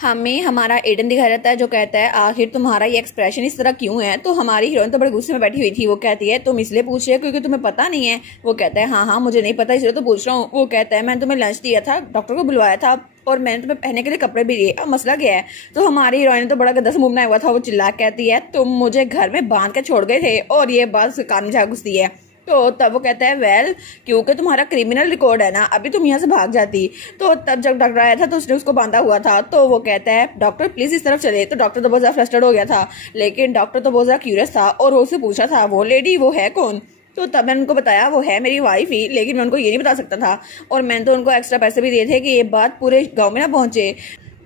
हमें हमारा एडन दिखाया जाता है जो कहता है आखिर तुम्हारा ये एक्सप्रेशन इस तरह क्यों है। तो हमारी हीरोइन तो बड़े गुस्से में बैठी हुई थी। वो कहती है तुम इसलिए पूछ रहे हो क्योंकि तुम्हें पता नहीं है। वो कहता है हाँ हाँ मुझे नहीं पता इसलिए तो पूछ रहा हूँ। वो कहता है मैंने तुम्हें लंच दिया था, डॉक्टर को बुलवाया था और मैंने तुम्हें पहनने के लिए कपड़े भी दिए, अब मसला क्या है। तो हमारी हीरोइन तो बड़ा गंदा मुंह बनाया हुआ था। वो चिल्ला कहती है तुम मुझे घर में बांध के छोड़ गए थे और ये बात कान में जा घुसती है। तो तब वो कहता है वेल क्योंकि तुम्हारा क्रिमिनल रिकॉर्ड है ना, अभी तुम यहाँ से भाग जाती। तो तब जब डॉक्टर आया था तो उसने उसको बांधा हुआ था। तो वो कहता है डॉक्टर प्लीज इस तरफ चले। तो डॉक्टर तो बहुत ज्यादा फ्रस्ट्रेट हो गया था, लेकिन डॉक्टर तो बहुत ज्यादा क्यूरियस था और वो उससे पूछा था वो लेडी वो है कौन। तो तब मैंने उनको बताया वो है मेरी वाइफ ही, लेकिन मैं उनको ये नहीं बता सकता था और मैंने तो उनको एक्स्ट्रा पैसे भी दिए थे कि ये बात पूरे गाँव में ना पहुंचे।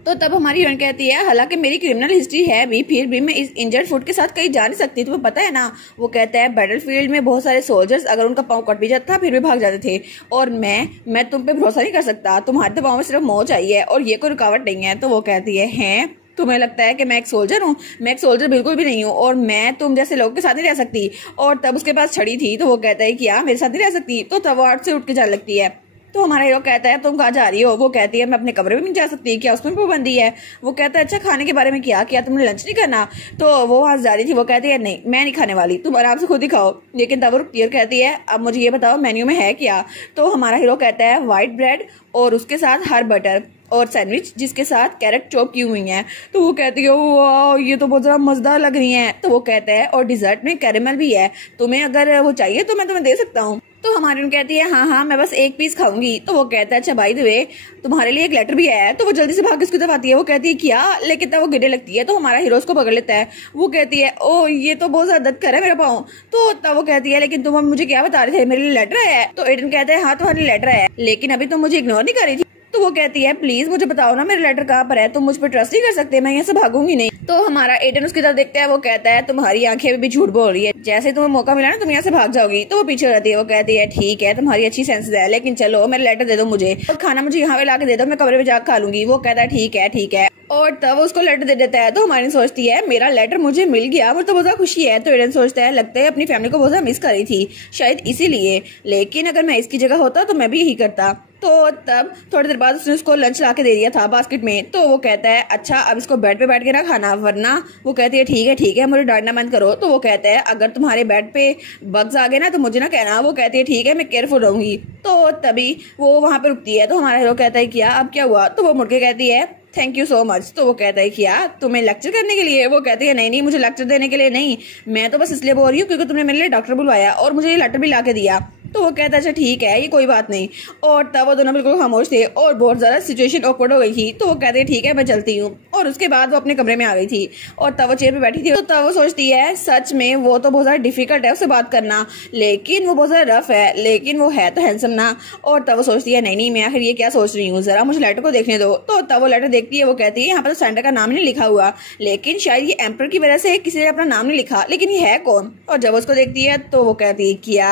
तो तब हमारी हीरोइन कहती है हालांकि मेरी क्रिमिनल हिस्ट्री है भी, फिर भी मैं इस इंजर्ड फुट के साथ कहीं जा नहीं सकती, तुम्हें पता है ना। वो कहता है बैटलफील्ड में बहुत सारे सोल्जर्स अगर उनका पाँव कट भी जाता था फिर भी भाग जाते थे और मैं तुम पे भरोसा नहीं कर सकता, तुम्हारे तो पाँव में सिर्फ मौज आई है और ये कोई रुकावट नहीं है। तो वो कहती है हैं तुम्हें लगता है कि मैं एक सोल्जर हूँ? मैं एक सोल्जर बिल्कुल भी नहीं हूँ और मैं तुम जैसे लोगों के साथ नहीं रह सकती। और तब उसके पास छड़ी थी। तो वो कहता है क्या मेरे साथ नहीं रह सकती? तो तब वो आर्ट से उठ के जाने लगती है। तो हमारा हीरो कहता है तुम कहाँ जा रही हो? वो कहती है मैं अपने कमरे में नहीं जा सकती, क्या उसमें पाबंदी है? वो कहता है अच्छा खाने के बारे में क्या तुमने लंच नहीं करना? तो वो वहां जा रही थी। वो कहती है नहीं मैं नहीं खाने वाली, तुम आराम से खुद ही खाओ। लेकिन तब वो क्लियर कहती है अब मुझे ये बताओ मेन्यू में है क्या। तो हमारा हीरो कहता है व्हाइट ब्रेड और उसके साथ हर बटर और सैंडविच जिसके साथ कैरेट चॉप की हुई है। तो वो कहती है वाह ये तो बहुत ज्यादा मजेदार लग रही है। तो वो कहता है और डिजर्ट में कैरेमल भी है, तुम्हें अगर वो चाहिए तो मैं तुम्हें दे सकता हूँ। तो हमारी उन कहती है हाँ हाँ मैं बस एक पीस खाऊंगी। तो वो कहता है अच्छा बाय द वे तुम्हारे लिए एक लेटर भी आया है। तो वो जल्दी से भाग के उसकी तरफ आती है। वो कहती है क्या, लेकिन तब वो गिरने लगती है। तो हमारा हीरो उसको पकड़ लेता है। वो कहती है ओ ये तो बहुत ज्यादा दर्द कर रहा है मेरा पाँव। तो तब वो कहती है लेकिन तुम मुझे क्या बता रहे थे, मेरे लिए लेटर आया है? तो एडन कहता है हाँ तुम्हारे लिए लेटर आया है लेकिन अभी तुम मुझे इग्नोर नहीं कर रही थी। तो वो कहती है प्लीज मुझे बताओ ना मेरा लेटर कहाँ पर है, तुम मुझ पर ट्रस्ट नहीं कर सकते, मैं यहाँ से भागूंगी नहीं। तो हमारा एडन उसकी तरफ देखता है। वो कहता है तुम्हारी आंखें भी झूठ बोल रही है, जैसे तुम्हें मौका मिला ना तुम यहाँ से भाग जाओगी। तो वो पीछे हो जाती है। वो कहती है ठीक है तुम्हारी अच्छी सेंसेस है, लेकिन चलो मेरा लेटर दे दो मुझे और खाना मुझे यहाँ पे ला के दे दो, मैं कमरे में जाकर खा लूंगी। वो कहता है ठीक है और तब उसको लेटर दे देता है। तो हमारी सोचती है मेरा लेटर मुझे मिल गया, मुझे तो बहुत ज्यादा खुशी है। तो एडन सोचता है लगता है अपनी फैमिली को बहुत ज्यादा मिस कर रही थी शायद इसीलिए, लेकिन अगर मैं इसकी जगह होता तो मैं भी यही करता। तो तब थोड़ी देर बाद उसने उसको लंच ला के दे दिया था बास्केट में। तो वो कहता है अच्छा अब इसको बेड पे बैठ के ना खाना, वरना वो कहती है ठीक है मुझे डांटना बंद करो। तो वो कहता है अगर तुम्हारे बेड पे बग्स आ गए ना तो मुझे ना कहना। वो कहती है ठीक है मैं केयरफुल रहूंगी। तो तभी वो वहां पे रुकती है। तो हमारा हीरो कहता है क्या अब क्या हुआ? तो वो मुड़ के कहती है थैंक यू सो मच। तो वो कहता है क्या तुम्हें लेक्चर करने के लिए? वो कहती है नहीं मुझे लेक्चर देने के लिए नहीं, मैं तो बस इसलिए बोल रही हूँ क्योंकि तुमने मेरे लिए डॉक्टर बुलवाया और मुझे ये लेटर भी ला के दिया। तो वो कहता है अच्छा ठीक है ये कोई बात नहीं। और तब वो दोनों बिल्कुल खामोश थे और बहुत ज्यादा सिचुएशन ऑकवर्ड हो गई थी। तो वो कहते हैं ठीक है मैं चलती हूँ। और उसके बाद वो अपने कमरे में आ गई थी और तब वो चेयर पे बैठी थी। तो तब वो सोचती है सच में वो तो बहुत ज्यादा डिफिकल्ट है उससे बात करना, लेकिन वो बहुत ज्यादा रफ है, लेकिन वो है तो हैंडसम ना। और तब वो सोचती है नहीं मैं आखिर ये क्या सोच रही हूँ, जरा मुझे लेटर को देखने दो। तो तब वो लेटर देखती है। वो कहती है यहाँ पर तो सेंटर का नाम नहीं लिखा हुआ, लेकिन शायद ये एम्पर की वजह से किसी ने अपना नाम नहीं लिखा, लेकिन ये है कौन? और जब उसको देखती है तो वो कहती है क्या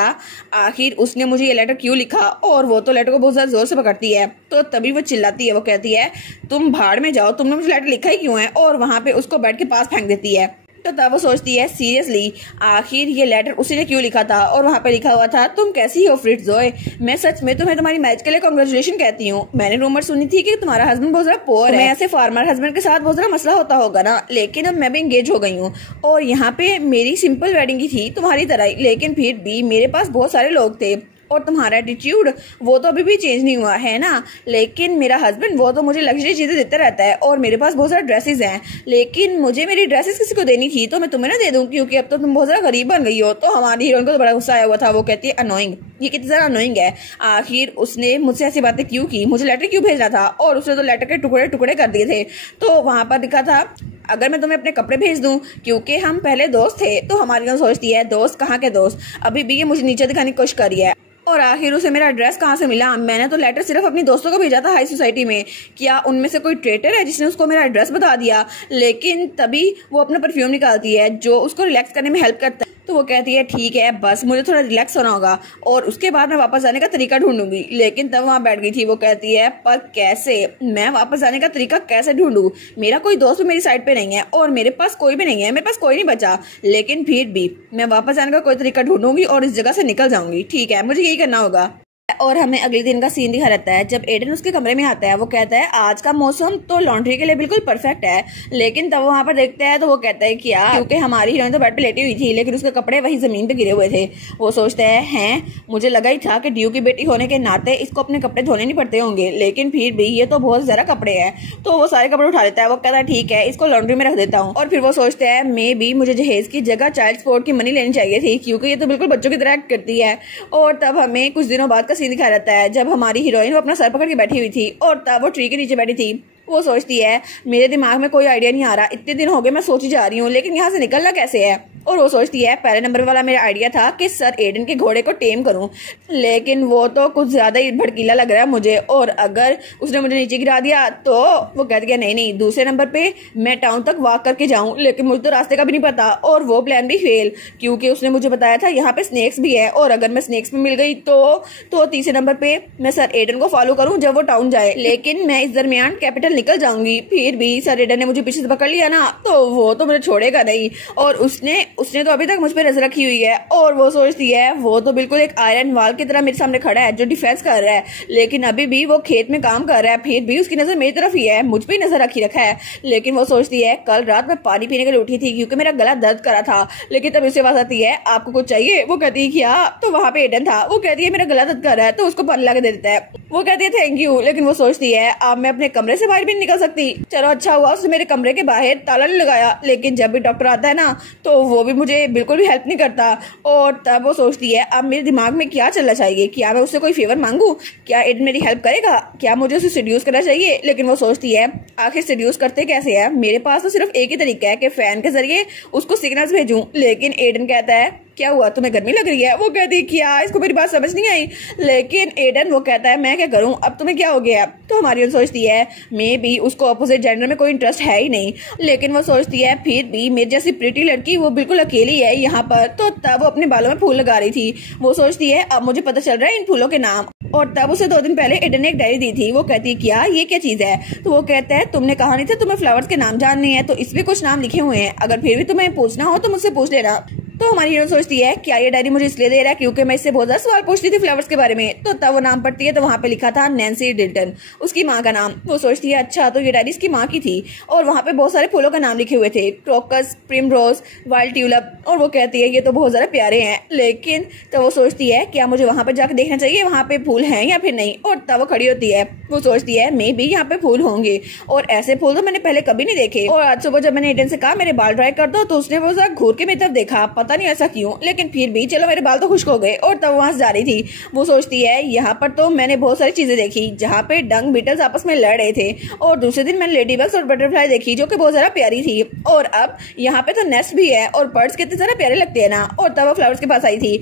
आखिर उसने मुझे ये लेटर क्यों लिखा? और वो तो लेटर को बहुत ज्यादा जोर से पकड़ती है। तो तभी वो चिल्लाती है। वो कहती है तुम भाड़ में जाओ, तुमने मुझे लेटर लिखा ही क्यों है? और वहां पे उसको बेड के पास फेंक देती है। तो तब वो सोचती है सीरियसली आखिर ये लेटर उसी ने क्यों लिखा था? और वहां पे लिखा हुआ था तुम कैसी हो फ्रिट्जोए, मैं सच में तुम्हें तुम्हारी मैरिज के लिए कांग्रेचुलेशन कहती हूँ। मैंने रूमर सुनी थी कि तुम्हारा हस्बैंड बहुत ज्यादा पोअर है, ऐसे फार्मर हस्बैंड के साथ बहुत ज्यादा मसला होता होगा ना, लेकिन अब मैं भी एंगेज हो गई हूँ और यहाँ पे मेरी सिंपल वेडिंग ही थी तुम्हारी तरह ही, लेकिन फिर भी मेरे पास बहुत सारे लोग थे और तुम्हारा एटीट्यूड वो तो अभी भी चेंज नहीं हुआ है ना। लेकिन मेरा हस्बैंड वो तो मुझे लग्जरी चीजें देता रहता है और मेरे पास बहुत सारे ड्रेसेस हैं, लेकिन मुझे मेरी ड्रेसेस किसी को देनी थी तो मैं तुम्हें ना दे दूं क्योंकि अब तो तुम बहुत ज्यादा गरीब बन गई हो। तो हमारी हीरोइन को तो बड़ा गुस्सा आया हुआ था। वो कहती है अनोइंग, ये कितनी ज्यादा अनोइंग है, आखिर उसने मुझसे ऐसी बातें क्यों की, मुझे लेटर क्यों भेजना था? और उसने तो लेटर के टुकड़े टुकड़े कर दिए थे। तो वहां पर लिखा था अगर मैं तुम्हें अपने कपड़े भेज दूं क्योंकि हम पहले दोस्त थे। तो हमारी सोचती है दोस्त कहाँ के दोस्त, अभी भी ये मुझे नीचे दिखाने की कोशिश कर रही है। और आखिर उसे मेरा एड्रेस कहाँ से मिला? मैंने तो लेटर सिर्फ अपनी दोस्तों को भेजा था हाई सोसाइटी में, क्या उनमें से कोई ट्रेटर है जिसने उसको मेरा एड्रेस बता दिया? लेकिन तभी वो अपना परफ्यूम निकालती है जो उसको रिलैक्स करने में हेल्प करता है। तो वो कहती है ठीक है बस मुझे थोड़ा रिलैक्स होना होगा और उसके बाद मैं वापस आने का तरीका ढूंढूंगी। लेकिन तब वहां बैठ गई थी। वो कहती है पर कैसे, मैं वापस आने का तरीका कैसे ढूंढूं? मेरा कोई दोस्त भी मेरी साइड पे नहीं है और मेरे पास कोई भी नहीं है, मेरे पास कोई नहीं बचा, लेकिन फिर भी मैं वापस आने का कोई तरीका ढूंढूंगी और इस जगह से निकल जाऊंगी। ठीक है मुझे यही करना होगा। और हमें अगले दिन का सीन दिखा रहता है जब एडन उसके कमरे में आता है। वो कहता है आज का मौसम तो लॉन्ड्री के लिए बिल्कुल परफेक्ट है, लेकिन तब वहाँ पर देखते हैं तो वो कहता है क्या, क्योंकि हमारी हीरोइन तो बेड पे लेटी हुई थी लेकिन उसके कपड़े वही जमीन पे गिरे हुए थे। वो सोचता है मुझे लगा ही था कि ड्यू की बेटी होने के नाते इसको अपने कपड़े धोने नहीं पड़ते होंगे, लेकिन फिर भी ये तो बहुत ज्यादा कपड़े हैं। तो वो सारे कपड़े उठा लेता है। वो कहता है ठीक है इसको लॉन्ड्री में रख देता हूँ। और फिर वो सोचता है मे बी मुझे जहेज की जगह चाइल्ड सपोर्ट की मनी लेनी चाहिए थी, क्योंकि ये तो बिल्कुल बच्चों की तरह करती है। और तब हमें कुछ दिनों बाद का सीन दिखाया जाता है जब हमारी हीरोइन वो अपना सर पकड़ के बैठी हुई थी और तब वो ट्री के नीचे बैठी थी। वो सोचती है मेरे दिमाग में कोई आइडिया नहीं आ रहा, इतने दिन हो गए मैं सोची जा रही हूँ लेकिन यहाँ से निकलना कैसे है। और वो सोचती है पहले नंबर वाला मेरा आइडिया था कि सर एडन के घोड़े को टेम करूं, लेकिन वो तो कुछ ज्यादा ही भड़कीला लग रहा है मुझे, और अगर उसने मुझे नीचे गिरा दिया तो। वो कहती है नहीं दूसरे नंबर पे मैं टाउन तक वॉक करके जाऊं, लेकिन मुझे तो रास्ते का भी नहीं पता। और वो प्लान भी फेल, क्योंकि उसने मुझे बताया था यहाँ पे स्नेक्स भी है, और अगर मैं स्नेक्स में मिल गई तो तीसरे नंबर पे मैं सर एडन को फॉलो करूं जब वो टाउन जाए, लेकिन मैं इस दरमियान कैपिटल निकल जाऊंगी। फिर भी सर एडन ने मुझे पीछे से पकड़ लिया ना तो वो तो मुझे छोड़ेगा नहीं, और उसने तो अभी तक मुझ पे नजर रखी हुई है। और वो सोचती है वो तो बिल्कुल एक आयरन वॉल की तरह मेरे सामने खड़ा है जो डिफेंस कर रहा है, लेकिन अभी भी वो खेत में काम कर रहा है, फिर भी उसकी नजर मेरी तरफ ही है, मुझ पे ही नजर रखी रखा है। लेकिन वो सोचती है कल रात मैं पानी पीने के लिए उठी थी क्योंकि मेरा गला दर्द करा था, लेकिन तब उससे आवाज आती है आपको कुछ चाहिए। वो कहती है क्या, तो वहां पे एडन था। वो कहती है मेरा गला दर्द कर रहा है, तो उसको पानी ला के दे देता है। वो कहती है थैंक यू, लेकिन वो सोचती है अब मैं अपने कमरे से बाहर भी नहीं निकल सकती। चलो अच्छा हुआ उसने मेरे कमरे के बाहर ताला नहीं लगाया, लेकिन जब भी डॉक्टर आता है ना तो वो भी मुझे बिल्कुल भी हेल्प नहीं करता। और तब वो सोचती है अब मेरे दिमाग में क्या चलना चाहिए, क्या मैं उससे कोई फेवर मांगू, क्या एडन मेरी हेल्प करेगा, क्या मुझे उसे सेड्यूस करना चाहिए। लेकिन वो सोचती है आखिर सेड्यूस करते कैसे है, मेरे पास तो सिर्फ एक ही तरीका है कि फैन के जरिए उसको सिग्नल्स भेजूं। लेकिन एडन कहता है क्या हुआ तुम्हें गर्मी लग रही है। वो कहती है क्या, इसको मेरी बात समझ नहीं आई। लेकिन एडन वो कहता है मैं क्या करूं, अब तुम्हें क्या हो गया। तो हमारी सोचती है मे बी उसको अपोजिट जेंडर में कोई इंटरेस्ट है ही नहीं, लेकिन वो सोचती है फिर भी मेरी जैसी प्रिटी लड़की वो बिल्कुल अकेली है यहाँ पर। तो तब वो अपने बालों में फूल लगा रही थी। वो सोचती है अब मुझे पता चल रहा है इन फूलों के नाम। और तब उसे 2 दिन पहले एडन ने एक डायरी दी थी। वो कहती है क्या ये क्या चीज है। तो वो कहता है तुमने कहा नहीं था तुम्हें फ्लावर्स के नाम जानने हैं, तो इसमें कुछ नाम लिखे हुए हैं, अगर फिर भी तुम्हें पूछना हो तो मुझसे पूछ लेना। तो हमारी हीरोइन सोचती है क्या ये डायरी मुझे इसलिए दे रहा है क्योंकि मैं इससे बहुत ज्यादा सवाल पूछती थी फ्लावर्स के बारे में। तो तब वो नाम पढ़ती है तो वहाँ पे लिखा था नैन्सी डिल्टन, उसकी माँ का नाम। वो सोचती है अच्छा तो ये डायरी इसकी माँ की थी, और वहाँ पे बहुत सारे फूलों का नाम लिखे हुए थे, क्रोकस, प्रिमरोज, वाइल्ड ट्यूलिप। और वो कहती है ये तो बहुत ज्यादा प्यारे हैं, लेकिन तो वो सोचती है क्या मुझे वहाँ पे जाकर देखना चाहिए वहाँ पे फूल हैं या फिर नहीं। और तब वो खड़ी होती है। वो सोचती है मे बी यहाँ पे फूल होंगे, और ऐसे फूल तो मैंने पहले कभी नहीं देखे। और आज सुबह जब मैंने एडन से कहा मेरे बाल ड्राई कर दो तो उसने वो घूर के मेरी तरफ देखा, पता नहीं ऐसा क्यों, लेकिन फिर भी चलो मेरे बाल तो खुश्क हो गए। और तब वहां से जा रही थी। वो सोचती है यहाँ पर तो मैंने बहुत सारी चीजें देखी जहाँ पे डंग बीटल्स आपस में लड़ रहे थे, और दूसरे दिन मैंने लेडी बग्स और बटरफ्लाई देखी जो कि बहुत ज्यादा प्यारी थी, और अब यहाँ पे तो नेस्ट भी है और बर्ड्स कितने ज्यादा प्यारे लगते हैं ना। और तब वो फ्लावर्स के पास आई थी।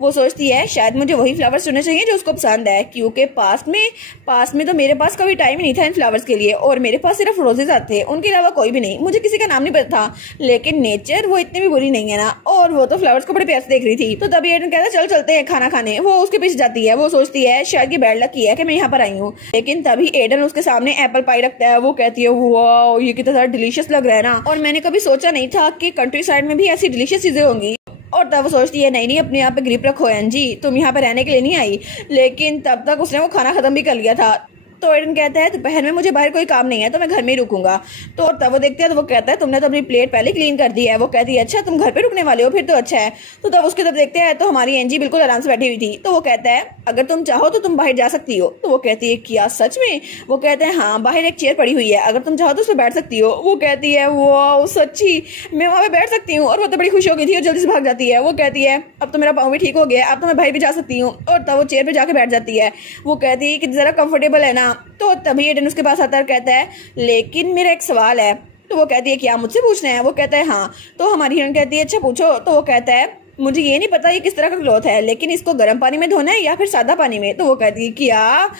वो सोचती है शायद मुझे वही फ्लावर्स चुनने चाहिए जो उसको पसंद है, क्योंकि पास में तो मेरे पास कभी टाइम ही नहीं था इन फ्लावर्स के लिए, और मेरे पास सिर्फ रोजेज आते हैं, उनके अलावा कोई भी नहीं। मुझे किसी का नाम नहीं पता था, लेकिन नेचर वो इतनी भी बुरी नहीं है ना। और वो तो फ्लावर्स को बड़े प्यार से देख रही थी। तो तभी एडन कहता है चल चलते हैं खाना खाने। वो उसके पीछे जाती है। वो सोचती है शायद ये बैड लक की है कि मैं यहाँ पर आई हूँ, लेकिन तभी एडन उसके सामने एप्पल पाई रखता है। वो कहती है वाओ ये कितना ज्यादा डिलीशियस लग रहा है ना, और मैंने कभी सोचा नहीं था कि कंट्री साइड में भी ऐसी डिलीशियस चीजें होंगी। और तब वो सोचती है नहीं अपने यहाँ पे ग्रिप रखो एनजी, तुम यहाँ पे रहने के लिए नहीं आई। लेकिन तब तक उसने वो खाना खत्म भी कर लिया था। तो एडन कहता है दोपहर में मुझे बाहर कोई काम नहीं है तो मैं घर में ही रुकूंगा। तो तब वो देखते हैं तो वो कहता है तुमने तो अपनी प्लेट पहले क्लीन कर दी है। वो कहती है अच्छा तुम घर पे रुकने वाले हो, फिर तो अच्छा है। तो तब उसके तब देखते हैं तो हमारी एनजी बिल्कुल आराम से बैठी हुई थी। तो वो कहता है अगर तुम चाहो तो तुम बाहर जा सकती हो। तो वो कहती है क्या सच में। वो कहते हैं हाँ बाहर एक चेयर पड़ी हुई है, अगर तुम चाहो तो उसमें बैठ सकती हो। वो कहती है वाह सच्ची मैं वहां पे बैठ सकती हूँ। और वो तो बड़ी खुश हो गई थी और जल्दी से भाग जाती है। वो कहती है अब तो मेरा पाँव भी ठीक हो गया, अब तो मैं बाहर भी जा सकती हूँ। और तब वो चेयर पे जाके बैठ जाती है। वो कहती है कि जरा कंफर्टेबल है ना। तो तभी एडन उसके पास आता है और कहता है लेकिन मेरा एक सवाल है। तो वो कहती है क्या मुझसे पूछना है। वो कहता है हाँ। तो हमारी हीरोइन कहती है अच्छा पूछो। तो वो कहता है मुझे ये नहीं पता ये किस तरह का क्लॉथ है, लेकिन इसको गर्म पानी में धोना है या फिर सादा पानी में। तो वो कहती है क्या।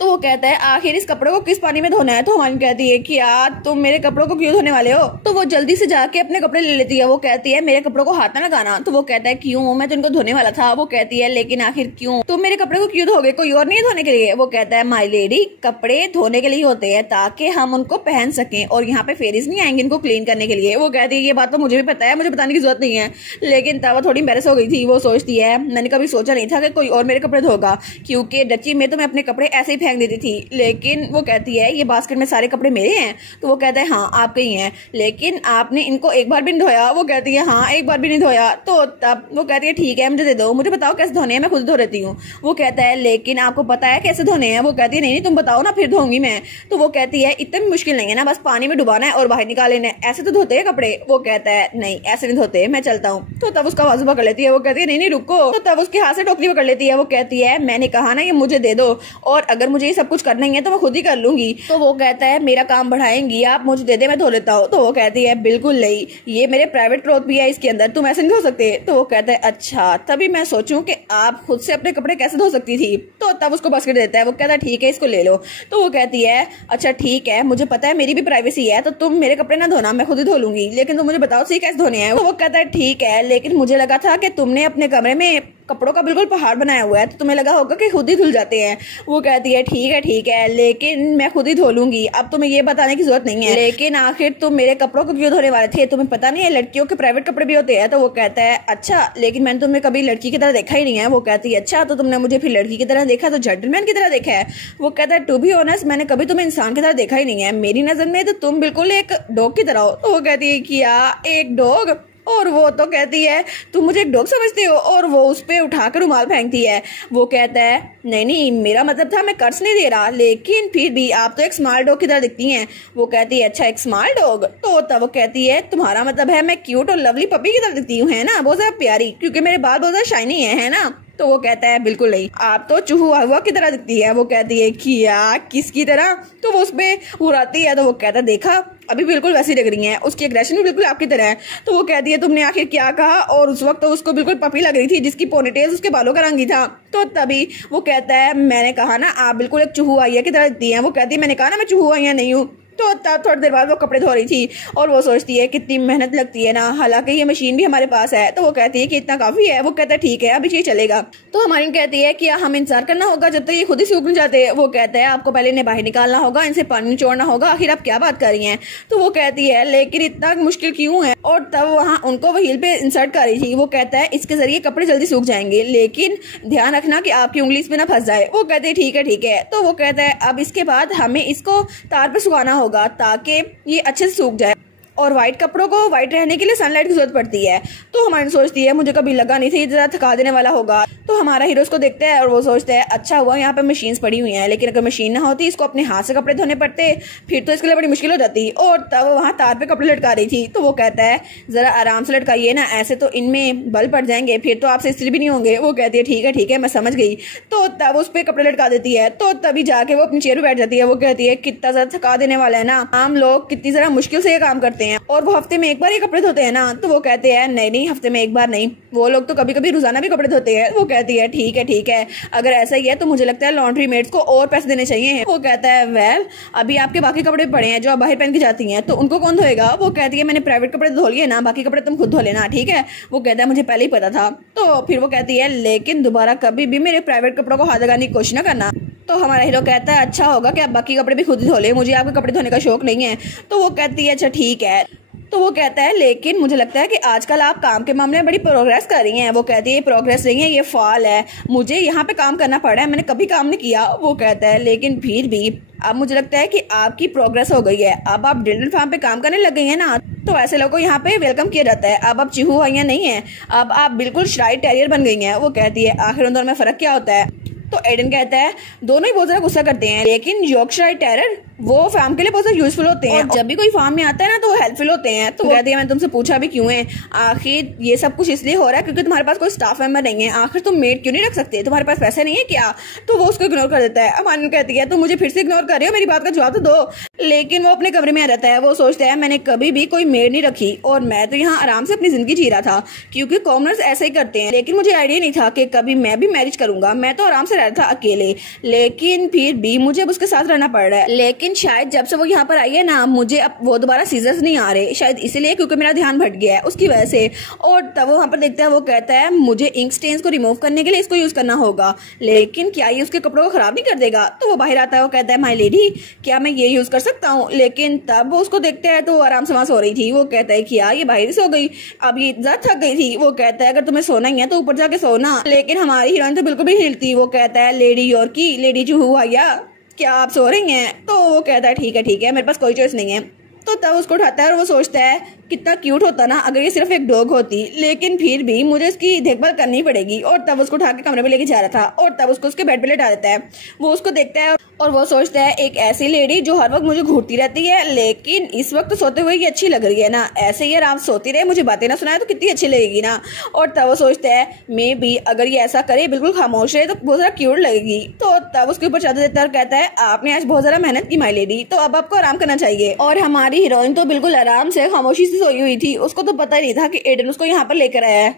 तो वो कहता है आखिर इस कपड़ों को किस पानी में धोना है। तो हमारी कहती है कि यार तुम मेरे कपड़ों को क्यों धोने वाले हो। तो वो जल्दी से जाके अपने कपड़े ले लेती है। वो कहती है मेरे कपड़ों को हाथ ना लगाना। तो वो कहता है क्यों, मैं तो इनको धोने वाला था। वो कहती है लेकिन आखिर क्यों, तुम मेरे कपड़े को क्यों धोगे, कोई और नहीं धोने के लिए। वो कहता है माई लेडी, कपड़े धोने के लिए होते हैं ताकि हम उनको पहन सकें और यहाँ पे फेरीज नहीं आएंगे इनको क्लीन करने के लिए। वो कहती है ये बात तो मुझे भी पता है, मुझे बताने की जरूरत नहीं है। लेकिन तब वो थोड़ी एम्बैरेस हो गई थी। वो सोचती है मैंने कभी सोचा नहीं था कि कोई और मेरे कपड़े धोगा, क्योंकि डची में तो मैं अपने कपड़े ऐसे ही फेंक देती थी। लेकिन वो कहती है ये बास्केट में सारे कपड़े मेरे हैं। तो वो कहता है हाँ आपके ही हैं, लेकिन आपने इनको एक बार भी नहीं धोया। वो कहती है हाँ एक बार भी नहीं धोया। तो तब वो कहती है ठीक है मुझे दे दो, मुझे बताओ कैसे धोने हैं, मैं खुद धो रहती हूँ। वो कहता है लेकिन आपको पता है कैसे धोने हैं। वो कहती है नहीं तुम बताओ ना फिर धोऊंगी मैं। तो वो कहती है इतना भी मुश्किल नहीं है ना, बस पानी में डुबाना है और बाहर निकाल लेना है, ऐसे तो धोते हैं कपड़े। वो कहता है नहीं ऐसे नहीं धोते, मैं चलता हूँ। तो तब उसका बाजू पकड़ लेती है। वो कहती है नहीं नहीं रुको। तो तब उसके हाथ से टोकरी पकड़ लेती है। वो कहती है मैंने कहा ना ये मुझे दे दो, और अगर मुझे ये सब कुछ करना ही है तो मैं खुद ही कर लूंगी। तो वो कहता है मेरा काम बढ़ाएंगी आप, मुझे दे दे मैं धो लेता हूँ। तो वो कहती है बिल्कुल नहीं, ये मेरे प्राइवेट क्लॉथ भी है इसके अंदर, तुम ऐसे नहीं धो सकते। तो वो कहता है अच्छा, तभी मैं सोचूं कि आप खुद से अपने कपड़े कैसे धो सकती थी। तो तब उसको बास्केट देता है। वो कहता है ठीक है इसको ले लो। तो वो कहती है अच्छा ठीक है, मुझे पता है मेरी भी प्राइवेसी है, तो तुम मेरे कपड़े ना धोना, मैं खुद ही धो लूंगी, लेकिन तुम मुझे बताओ सही कैसे धोने हैं। तो वो कहता है ठीक है, लेकिन मुझे लगा था कि तुमने अपने कमरे में कपड़ों का बिल्कुल पहाड़ बनाया हुआ है, तो तुम्हें लगा होगा कि खुद ही धुल जाते हैं। वो कहती है ठीक है, लेकिन मैं खुद ही धो लूंगी, अब तुम्हें ये बताने की जरूरत नहीं है। लेकिन आखिर तुम मेरे कपड़ों को क्यों धोने वाले थे, तुम्हें पता नहीं है लड़कियों के प्राइवेट कपड़े भी होते हैं। तो वो कहता है अच्छा, लेकिन मैंने तुम्हें कभी लड़की की तरह देखा ही नहीं है। वो कहती है अच्छा, तो तुमने मुझे फिर लड़की की तरह देखा, तो जेंटलमैन की तरह देखा है। वो कहता है टू बी ऑनेस्ट, मैंने कभी तुम्हें इंसान की तरह देखा ही नहीं है, मेरी नजर में तो तुम बिल्कुल एक डॉग की तरह हो। तो वो कहती है क्या एक डॉग, और वो तो कहती है तुम मुझे एक डॉग समझते हो, और वो उस पे उठाकर रुमाल फेंकती है। वो कहता है नहीं मेरा मतलब था मैं कर्ज नहीं दे रहा, लेकिन फिर भी आप तो एक स्मॉल डॉग की तरह दिखती हैं। वो कहती है अच्छा एक स्मॉल डॉग, तो तब वो कहती है तुम्हारा मतलब है मैं क्यूट और लवली पपी की तरह दिखती हूँ, है ना, बहुत ज्यादा प्यारी, क्योंकि मेरे बाल बहुत ज्यादा शाइनी है ना। तो वो कहता है बिल्कुल नहीं, आप तो चूहुआ की तरह दिखती है। वो कहती है क्या किसकी तरह। तो वो उसपे उड़ाती है। तो वो कहता है देखा अभी बिल्कुल वैसी लग रही है, उसकी एग्रेशन भी बिल्कुल आपकी तरह है। तो वो कहती है तुमने आखिर क्या कहा, और उस वक्त तो उसको बिल्कुल पपी लग रही थी जिसकी पोनीटेल उसके बालों का रंग ही था। तो तभी वो कहता है मैंने कहा ना आप बिल्कुल एक चूहुआ की तरह दिखती है। वो कहती है मैंने कहा ना मैं चूहुआ नहीं हूँ। तो तब थोड़ी देर बाद वो कपड़े धो रही थी, और वो सोचती है कितनी मेहनत लगती है ना, हालांकि ये मशीन भी हमारे पास है। तो वो कहती है कि इतना काफी है। वो कहता है ठीक है अभी ये चलेगा। तो हमारी कहती है कि हम इंतजार करना होगा जब तक ये खुद ही सूख नहीं जाते। वो कहता है आपको पहले इन्हें बाहर निकालना होगा, इनसे पानी निचोड़ना होगा, आखिर आप क्या बात कर रही हैं। तो वो कहती है लेकिन इतना मुश्किल क्यों है, और तब वहाँ उनको व्हील पे इंसर्ट कर रही थी। वो कहता है इसके जरिए कपड़े जल्दी सूख जाएंगे, लेकिन ध्यान रखना कि आपकी उंगली इसमें ना फंस जाए। वो कहते हैं ठीक है। तो वो कहता है अब इसके बाद हमें इसको तार पे सुखाना होगा ताकि ये अच्छे से सूख जाए, और व्हाइट कपड़ों को व्हाइट रहने के लिए सनलाइट की जरूरत पड़ती है। तो हमारी सोचती है मुझे कभी लगा नहीं था ये जरा थका देने वाला होगा। तो हमारा हीरो इसको देखता है और वो सोचता है अच्छा हुआ यहाँ पे मशीन्स पड़ी हुई हैं, लेकिन अगर मशीन ना होती इसको अपने हाथ से कपड़े धोने पड़ते, फिर तो इसके लिए बड़ी मुश्किल हो जाती। और तब वहाँ तार पे कपड़े लटका रही थी। तो वो कहता है जरा आराम से लटकाइए ना, ऐसे तो इनमें बल पड़ जाएंगे, फिर तो आपसे इस्त्री भी नहीं होंगे। वो कहती है ठीक है मैं समझ गई। तो तब उस पर कपड़े लटका देती है। तो तभी जाके वो अपनी चेयर पर बैठ जाती है। वो कहती है कितना ज्यादा थका देने वाला है ना, आम लोग कितनी जरा मुश्किल से ये काम करते हैं, और वो हफ्ते में एक बार ही कपड़े धोते हैं ना। तो वो कहते हैं नहीं हफ्ते में एक बार नहीं, वो लोग तो कभी कभी रोजाना भी कपड़े धोते हैं। वो कहती है ठीक है, अगर ऐसा ही है तो मुझे लगता है लॉन्ड्री मेड्स को और पैसे देने चाहिए। वो कहता है वेल अभी आपके बाकी कपड़े पड़े हैं जो आप बाहर पहन के जाती हैं, तो उनको कौन धोएगा। वो कहती है मैंने प्राइवेट कपड़े धो लिए ना, बाकी कपड़े तुम खुद धो लेना, ठीक है। वो कहता है मुझे पहले ही पता था। तो फिर वो कहती है लेकिन दोबारा कभी भी मेरे प्राइवेट कपड़ों को हाथ लगाने की कोशिश ना करना। तो हमारा हीरो कहता है अच्छा होगा कि आप बाकी कपड़े भी खुद ही धो ले, मुझे आपके कपड़े धोने का शौक नहीं है। तो वो कहती है अच्छा ठीक है। तो वो कहता है लेकिन मुझे लगता है कि आजकल आप काम के मामले में बड़ी प्रोग्रेस कर रही हैं। वो कहती है ये प्रोग्रेस नहीं है, ये फॉल है, मुझे यहाँ पे काम करना पड़ा है, मैंने कभी काम नहीं किया। वो कहता है लेकिन फिर भी अब मुझे लगता है कि आपकी प्रोग्रेस हो गई है, अब आप डेंटल फार्म पे काम करने लग गई हैं ना, तो ऐसे लोगों को यहाँ पे वेलकम किया जाता है। अब आप चिहुआइयां नहीं है, अब आप बिल्कुल श्राइट टेरियर बन गई हैं। वो कहती है आखिर उन दोनों में फर्क क्या होता है। तो एडन कहता है दोनों ही बहुत ज्यादा गुस्सा करते हैं, लेकिन यॉर्कशायर टेरियर वो फार्म के लिए बहुत यूजफुल होते हैं, जब भी कोई फार्म में आता है ना तो वो हेल्पफुल होते हैं। तो कहती है मैंने तुमसे पूछा भी क्यों है, आखिर ये सब कुछ इसलिए हो रहा है क्योंकि तुम्हारे पास कोई स्टाफ मेंबर नहीं है, आखिर तुम मेड क्यों नहीं रख सकते, तुम्हारे पास पैसे नहीं है क्या। तो वो उसको इग्नोर कर देता है। अमानुल कहती है तुम मुझे फिर से इग्नोर कर रहे हो, मेरी बात का जवाब तो दो। लेकिन वो अपने कमरे में आ रहता है। वो सोचता है मैंने कभी भी कोई मेड नहीं रखी और मैं तो यहाँ आराम से अपनी जिंदगी जी रहा था, क्योंकि कॉमनर्स ऐसे ही करते हैं। लेकिन मुझे आइडिया नहीं था कि कभी मैं भी मैरिज करूंगा, मैं तो आराम से रहता था अकेले, लेकिन फिर भी मुझे अब उसके साथ रहना पड़ रहा है। लेकिन शायद जब से वो यहाँ पर आई है ना, मुझे अब वो दोबारा सीजर्स नहीं आ रहे, शायद इसीलिए क्योंकि मेरा ध्यान भट गया है उसकी वजह से। और तब वो वहाँ पर देखता है, वो कहता है मुझे इंक स्टेन्स को रिमूव करने के लिए इसको यूज करना होगा, लेकिन क्या ये उसके कपड़ों को खराब नहीं कर देगा। तो वो बाहर आता है, वो कहता है माय लेडी क्या मैं ये यूज कर सकता हूँ। लेकिन तब वो उसको देखते हैं तो वो आराम से वहां सो रही थी। वो कहता है कि ये बाहर सो गई, अब ये ज्यादा थक गई थी। वो कहता है अगर तुम्हें सोना ही है तो ऊपर जाके सोना। लेकिन हमारी हीरोइन तो बिल्कुल भी नहीं हिलती। वो कहता है लेडी योर की, लेडी चूहू भैया क्या आप सो रही हैं। तो वो कहता है ठीक है मेरे पास कोई चॉइस नहीं है। तो तब उसको उठाता है और वो सोचता है कितना क्यूट होता ना अगर ये सिर्फ एक डॉग होती, लेकिन फिर भी मुझे इसकी देखभाल करनी पड़ेगी। और तब उसको उठा के कमरे में लेके जा रहा था और तब उसको उसके बेड पे लेटा देता है। वो उसको देखता है और वो सोचता है एक ऐसी लेडी जो हर वक्त मुझे घूरती रहती है, लेकिन इस वक्त सोते हुए ये अच्छी लग रही है ना, ऐसे ही आराम सोती रहे मुझे बातें ना सुनाए तो कितनी अच्छी लगेगी ना। और तब वो सोचता है मे भी अगर ये ऐसा करे बिल्कुल खामोश रहे तो बहुत ज्यादा क्यूट लगेगी। तो तब उसके ऊपर चादर देता है और कहता है आपने आज बहुत ज्यादा मेहनत की माय लेडी, तो अब आपको आराम करना चाहिए। और हमारी हीरोइन तो बिल्कुल आराम से खामोशी से सोई हुई थी, उसको तो पता ही नहीं था कि एडन उसको यहाँ पर लेकर आया है।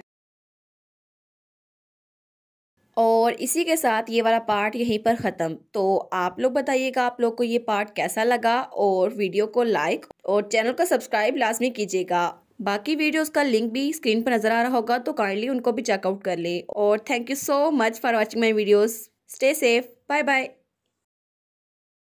और इसी के साथ ये वाला पार्ट यहीं पर ख़त्म। तो आप लोग बताइएगा आप लोग को ये पार्ट कैसा लगा, और वीडियो को लाइक और चैनल को सब्सक्राइब लाजमी कीजिएगा। बाकी वीडियोस का लिंक भी स्क्रीन पर नज़र आ रहा होगा, तो काइंडली उनको भी चेकआउट कर ले। और thank you so much for watching my videos. Stay safe, bye bye.